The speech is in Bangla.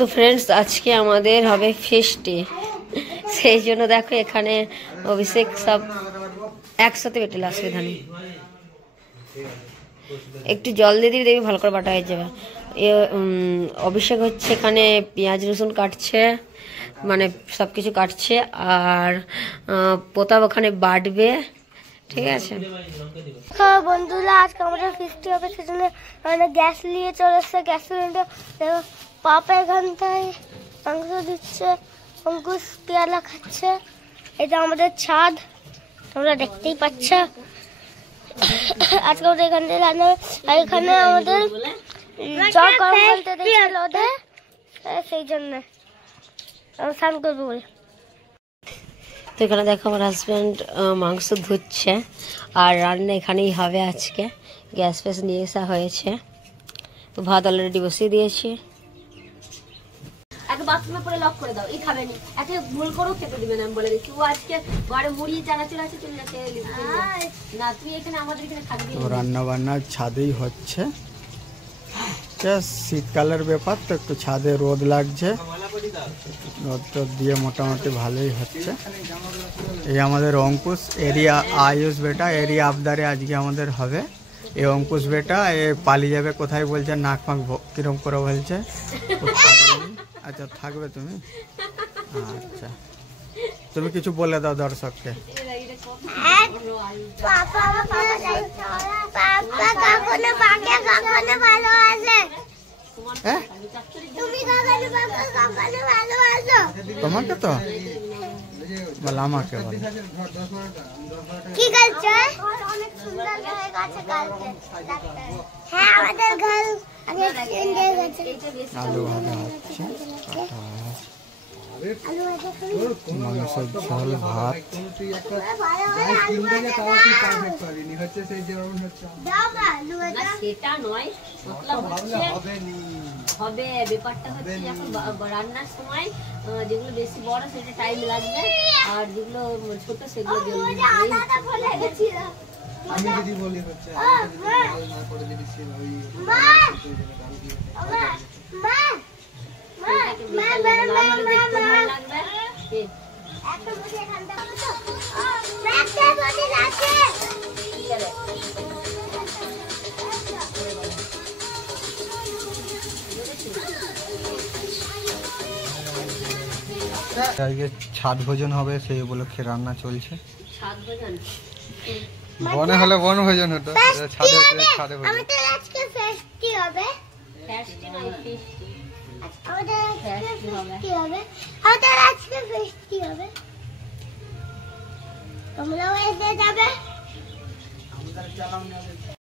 তো ফ্রেন্ডস আজকে আমাদের হবে ফিস্টি, সেই জন্য দেখো এখানে অভিষেক সব একসাথে বেটেলে অসুবিধা নেই। একটু জল দিয়ে দিবি, দেখবি ভালো করে বাটা হয়ে যাবে। অভিষেক হচ্ছে এখানে পেঁয়াজ রসুন কাটছে, মানে সব কিছু কাটছে, আর প্রতাপ ওখানে বাটবে। ঠিক আছে বন্ধুরা, আজকে আমাদের ফিস্টি হবে, সেজন্য গ্যাস নিয়ে চলে এসছে। গ্যাস সিলিন্ডার পাপা এখানটায় মাংস দিচ্ছে, অঙ্কুশ পেয়ালা খাচ্ছে। এটা আমাদের ছাদ, তোমরা দেখতেই পাচ্ছ। আজকে আমাদের এখান থেকে রান্না হবে। আর এখানে আমাদের জল গরম করতে দিয়েছিল ওদের, সেই জন্য স্নান করবো বলে। তো এখানে দেখো আমার হাজব্যান্ড মাংস ধুচ্ছে, আর রান্না এখানেই হবে আজকে। গ্যাস ফ্যাস নিয়ে আসা হয়েছে, তো ভাত অলরেডি বসিয়ে দিয়েছি। একে বাথরুমে পরে লক করে দাও, এই খাবে নি। একে ভুল করো খেতে দিবে না, আমি বলে দিচ্ছি। ও আজকে ঘরে মুড়ি চানাচুর আছে, চলে যাচ্ছে না। তুই এখানে আমাদের এখানে থাকবি। রান্না বান্না ছাদেই হচ্ছে, শীতকালের ব্যাপার তো একটু ছাদে রোদ লাগছে, রোদ টোদ দিয়ে মোটামুটি ভালোই হচ্ছে। এই আমাদের অঙ্কুশ, এরিয়া আয়ুষ বেটা, এরিয়া আবদারে আজকে আমাদের হবে। এই অঙ্কুশ বেটা এ পালিয়ে যাবে কোথায় বলছে, নাক ফাঁক কিরম করে বলছে। আচ্ছা থাকবে তুমি, আচ্ছা তুমি কিছু বলে দাও দর্শককে। তোমাকে তো বল, আমাকে বল কি করছো? অনেক সুন্দর হয়ে গেছে কালকে। হ্যাঁ, আমাদের ঘর অনেক সুন্দর হয়েছে। আলু ভাজা হচ্ছে, মাংসের ঝোল, ভাত। সেটা নয়, মতলব হবে। ব্যাপারটা হচ্ছে এখন রান্নার সময় যেগুলো বেশি বড় সেটা টাইম লাগবে, আর যেগুলো ছোট সেগুলো আমি যদি বলি হচ্ছে আজকে ছাদ ভোজন হবে, সেই উপলক্ষে রান্না চলছে। বনে হলে বন ভোজন হতো, ছাদে ছাদে ভোজন। আমাদের আজকে ফেস্টি হবে, আমাদের আজকে ফেস্টি হবে। তোমরাও এসে যাবে।